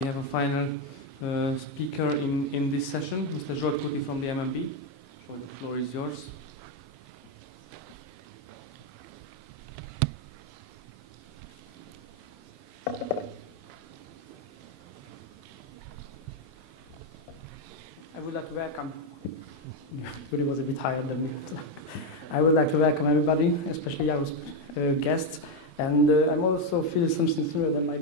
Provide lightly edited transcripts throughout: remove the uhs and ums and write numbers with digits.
We have a final speaker in this session, Mr. Zsolt Kuti from the MNB. So the floor is yours. I would like to welcome. Kuti was a bit higher than me. I would like to welcome everybody, especially our guests. And I'm also feeling something similar than my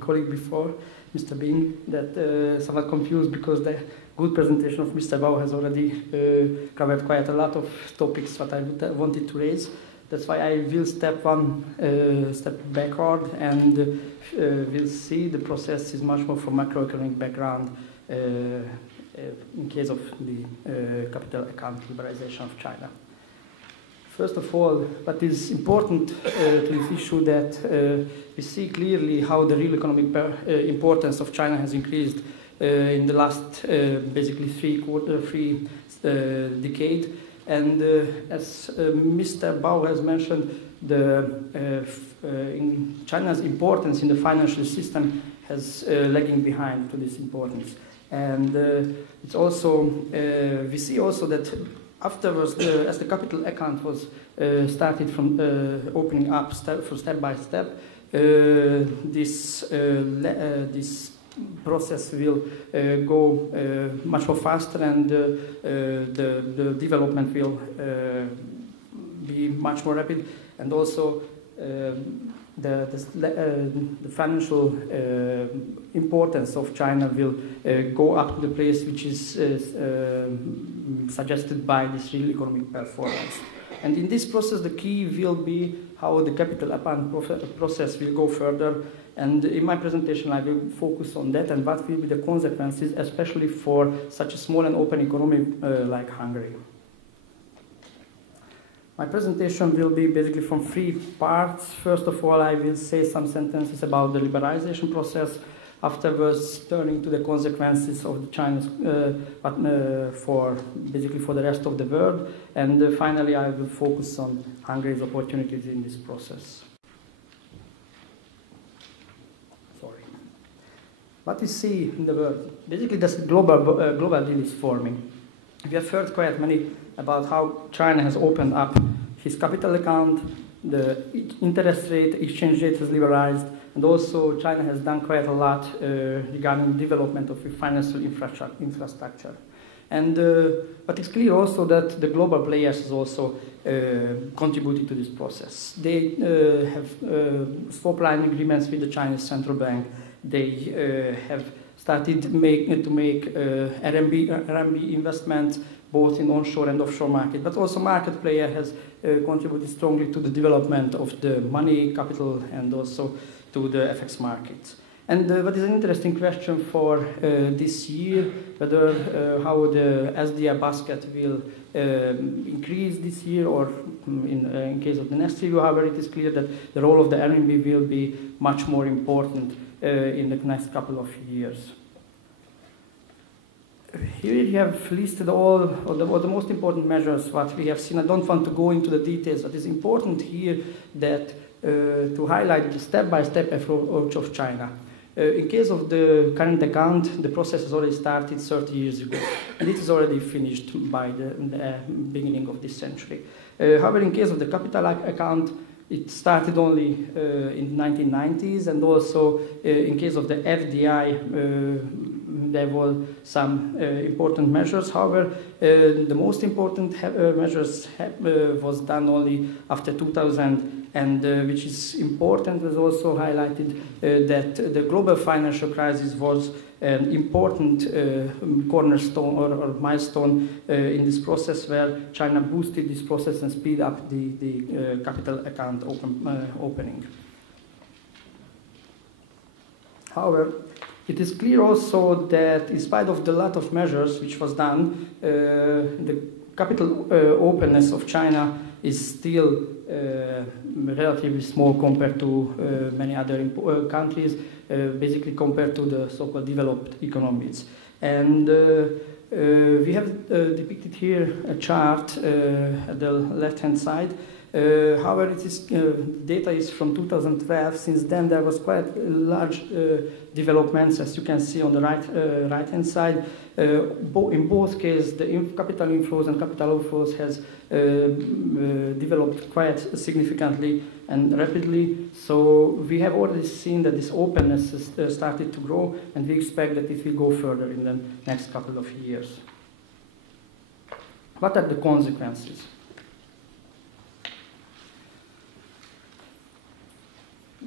colleague before, Mr. Bing, that somewhat confused because the good presentation of Mr. Bao has already covered quite a lot of topics that I wanted to raise. That's why I will step backward and will see the process is much more from macroeconomic background in case of the capital account liberalization of China. First of all, what is important to this issue that we see clearly how the real economic importance of China has increased in the last basically three decade. And as Mr. Bao has mentioned, in China's importance in the financial system has lagging behind to this importance. And it's also we see also that afterwards, as the capital account was started from opening up step by step, this process will go much more faster, and the development will be much more rapid, and also the financial importance of China will go up to the place which is suggested by this real economic performance. And in this process, the key will be how the capital account process will go further. And in my presentation, I will focus on that and what will be the consequences, especially for such a small and open economy like Hungary. My presentation will be basically from three parts. First of all, I will say some sentences about the liberalization process. Afterwards, turning to the consequences of the China's for the rest of the world. And finally, I will focus on Hungary's opportunities in this process. Sorry. What we see in the world, basically, this global deal is forming. We have heard quite many about how China has opened up his capital account, the interest rate, exchange rate has liberalized, and also China has done quite a lot regarding the development of financial infrastructure. And but it's clear also that the global players has also contributed to this process. They have swap line agreements with the Chinese central bank. They have started to make RMB investments both in onshore and offshore market, but also market player has contributed strongly to the development of the money, capital, and also to the FX markets. And what is an interesting question for this year, whether how the SDR basket will increase this year or in case of the next year. However, it is clear that the role of the RMB will be much more important in the next couple of years. Here we have listed all the most important measures what we have seen. I don't want to go into the details. What is important here that to highlight the step-by-step approach of China. In case of the current account, the process has already started 30 years ago, and it is already finished by the beginning of this century. However, in case of the capital account, it started only in the 1990s, and also in case of the FDI, there were some important measures. However, the most important measures was done only after 2000. And which is important, was also highlighted that the global financial crisis was an important cornerstone or milestone in this process, where China boosted this process and speed up the capital account opening. However, it is clear also that in spite of the lot of measures which was done, the capital openness of China is still relatively small compared to many other countries, basically compared to the so-called developed economies. And we have depicted here a chart at the left-hand side However, data is from 2012. Since then, there was quite large developments, as you can see on the right-hand side. In both cases, the capital inflows and capital outflows has developed quite significantly and rapidly. So we have already seen that this openness has started to grow, and we expect that it will go further in the next couple of years. What are the consequences?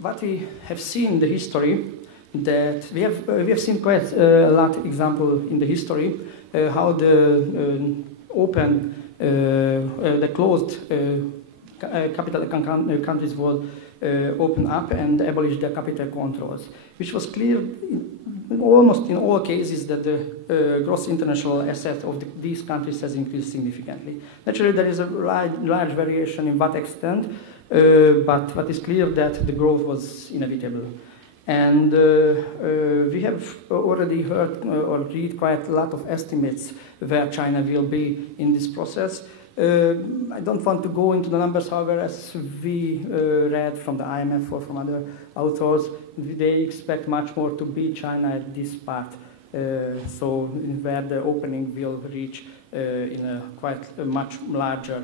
What we have seen in the history, that we have seen quite a lot of example in the history how the the closed capital countries will open up and abolish their capital controls, which was clear almost in all cases that the gross international asset of these countries has increased significantly. Naturally, there is a large variation in what extent, but what is clear that the growth was inevitable. And we have already heard or read quite a lot of estimates where China will be in this process. I don't want to go into the numbers, however, as we read from the IMF or from other authors, they expect much more to be China at this part. So where the opening will reach in a quite a much larger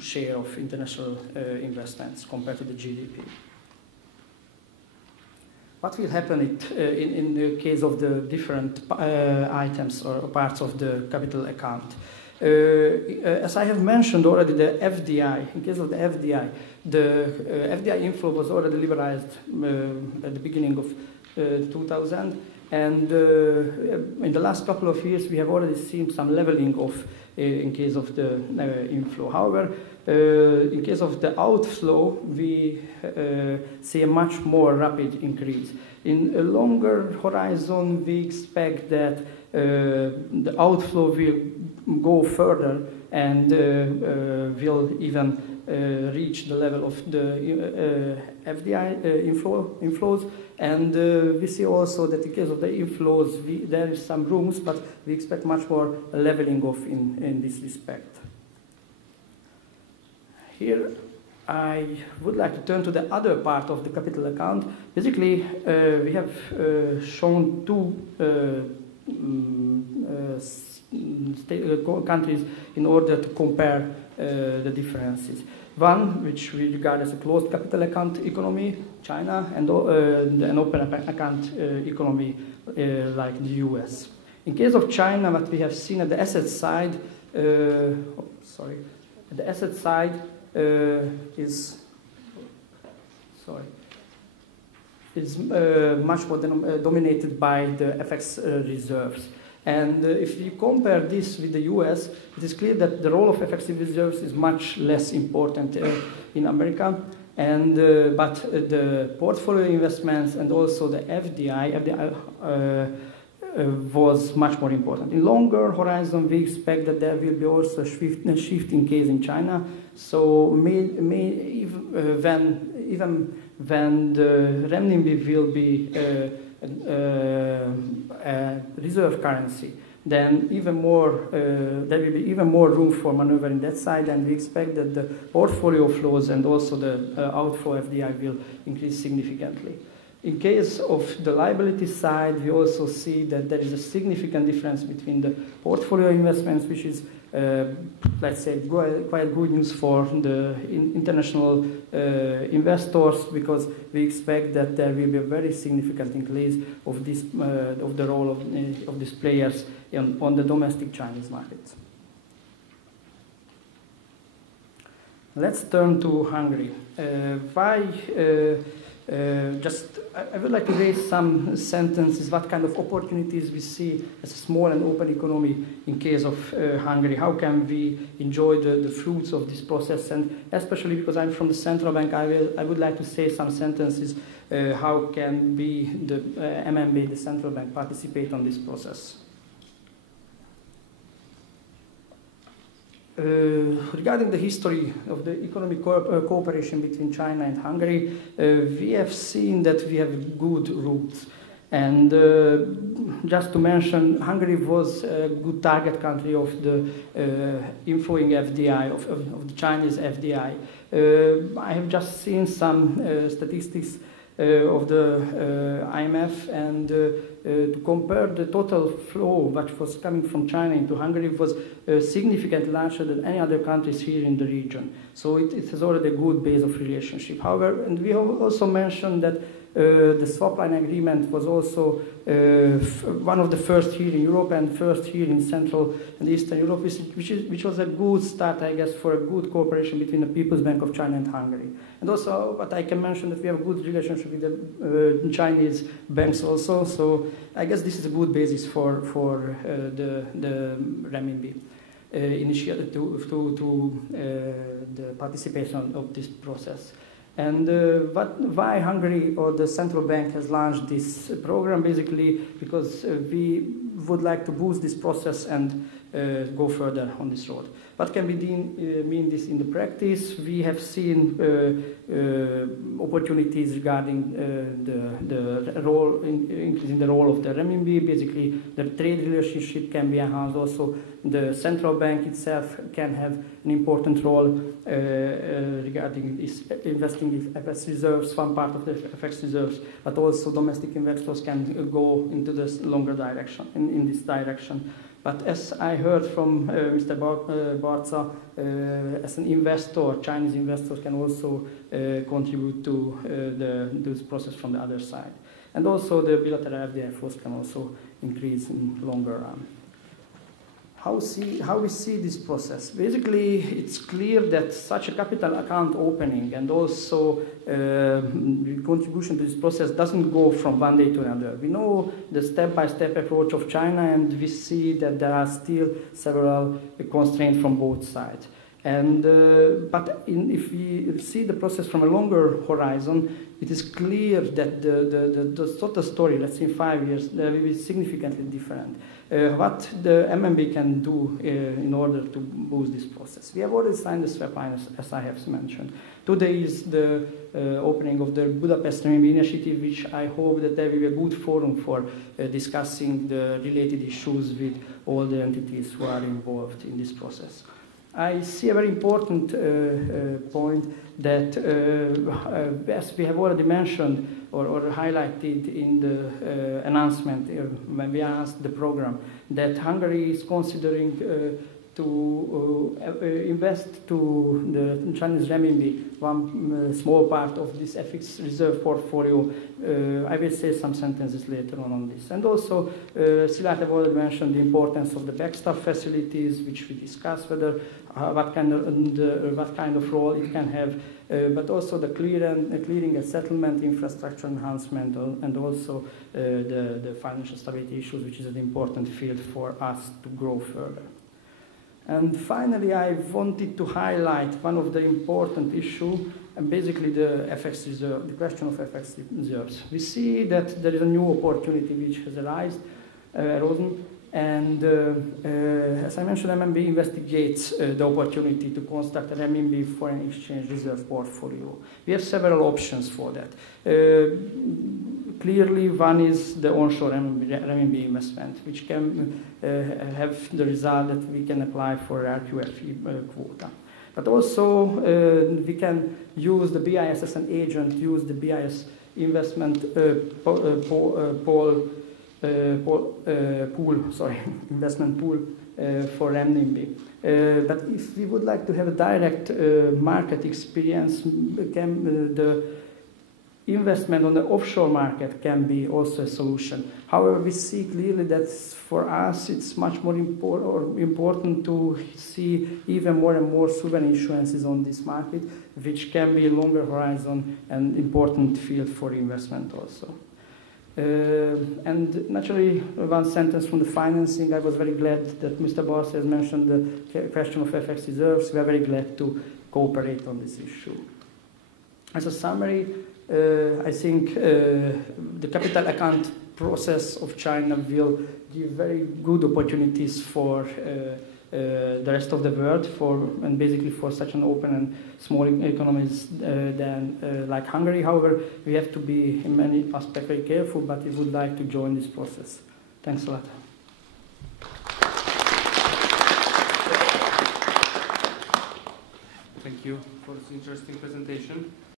share of international investments compared to the GDP. What will happen in the case of the different items or parts of the capital account? As I have mentioned already, the FDI, in case of the FDI inflow was already liberalized at the beginning of 2000, and in the last couple of years we have already seen some leveling off in case of the inflow. However, in case of the outflow, we see a much more rapid increase. In a longer horizon, we expect that the outflow will go further and will even reach the level of the FDI inflows. And we see also that in case of the inflows, there is some rooms, but we expect much more leveling off in this respect. Here, I would like to turn to the other part of the capital account. Basically, we have shown two countries in order to compare the differences. One, which we regard as a closed capital account economy, China, and an open account economy like the US. In case of China, what we have seen at the asset side, is much more dominated by the FX reserves. And if you compare this with the US, it is clear that the role of FX reserves is much less important in America. And but the portfolio investments and also the FDI was much more important. In longer horizon, we expect that there will be also a shifting case in China. So even when the renminbi will be a reserve currency, then even more there will be even more room for maneuver in that side, and we expect that the portfolio flows and also the outflow FDI will increase significantly. In case of the liability side, we also see that there is a significant difference between the portfolio investments, which is, let's say, quite good news for the international investors, because we expect that there will be a very significant increase of this of the role of these players on the domestic Chinese markets. Let's turn to Hungary. I would like to raise some sentences, what kind of opportunities we see as a small and open economy in case of Hungary. How can we enjoy the fruits of this process? And especially because I'm from the central bank, I would like to say some sentences, how can we, the MNB, the central bank, participate on this process. Regarding the history of the economic cooperation between China and Hungary, we have seen that we have good roots. And just to mention, Hungary was a good target country of the inflowing FDI, of the Chinese FDI. I have just seen some statistics of the IMF, and to compare the total flow which was coming from China into Hungary was significantly larger than any other countries here in the region. So it is already a good base of relationship. However, and we have also mentioned that the swap line agreement was also one of the first here in Europe and first here in Central and Eastern Europe, which was a good start, I guess, for a good cooperation between the People's Bank of China and Hungary. And also, but I can mention that we have a good relationship with the Chinese banks also. So I guess this is a good basis for the Renminbi initiative to the participation of this process. And why Hungary or the central bank has launched this program? Basically because we would like to boost this process and go further on this road. What can we mean this in the practice? We have seen opportunities regarding the role, increasing the role of the renminbi. Basically, the trade relationship can be enhanced. Also, the central bank itself can have an important role regarding this, investing in FX reserves, one part of the FX reserves, but also domestic investors can go into this longer direction, in this direction. But as I heard from Mr. Barca, as an investor, Chinese investors can also contribute to this process from the other side. And also the bilateral FDI flows can also increase in longer run. How we see this process? Basically, it's clear that such a capital account opening and also contribution to this process doesn't go from one day to another. We know the step-by-step approach of China, and we see that there are still several constraints from both sides. And but if we see the process from a longer horizon, it is clear that the sort of story, let's say in 5 years, will be significantly different. What the MNB can do in order to boost this process. We have already signed the swap line, as I have mentioned. Today is the opening of the Budapest Renminbi Initiative, which I hope that there will be a good forum for discussing the related issues with all the entities who are involved in this process. I see a very important point that, as we have already mentioned or highlighted in the announcement when we announced the program, that Hungary is considering to invest to the Chinese renminbi one small part of this FX reserve portfolio. I will say some sentences later on this. And also, Szilárd have already mentioned the importance of the backstop facilities, which we discussed, whether what kind of role it can have, but also the clearing and settlement infrastructure enhancement, and also the financial stability issues, which is an important field for us to grow further. And finally, I wanted to highlight one of the important issues, and basically the FX reserve, the question of FX reserves. We see that there is a new opportunity which has arisen, and as I mentioned, MNB investigates the opportunity to construct a renminbi foreign exchange reserve portfolio. We have several options for that. Clearly, one is the onshore renminbi investment, which can have the result that we can apply for RQFE quota. But also, we can use the BIS as an agent, use the BIS investment investment pool for renminbi. But if we would like to have a direct market experience, the investment on the offshore market can be also a solution. However, we see clearly that for us it's much more important to see even more and more sovereign issuances on this market, which can be a longer horizon and important field for investment also. And naturally, one sentence from the financing. I was very glad that Mr. Boss has mentioned the question of FX reserves. We are very glad to cooperate on this issue. As a summary, I think the capital account process of China will give very good opportunities for the rest of the world and basically for such an open and small economies like Hungary. However, we have to be in many aspects very careful, but we would like to join this process. Thanks a lot. Thank you for this interesting presentation.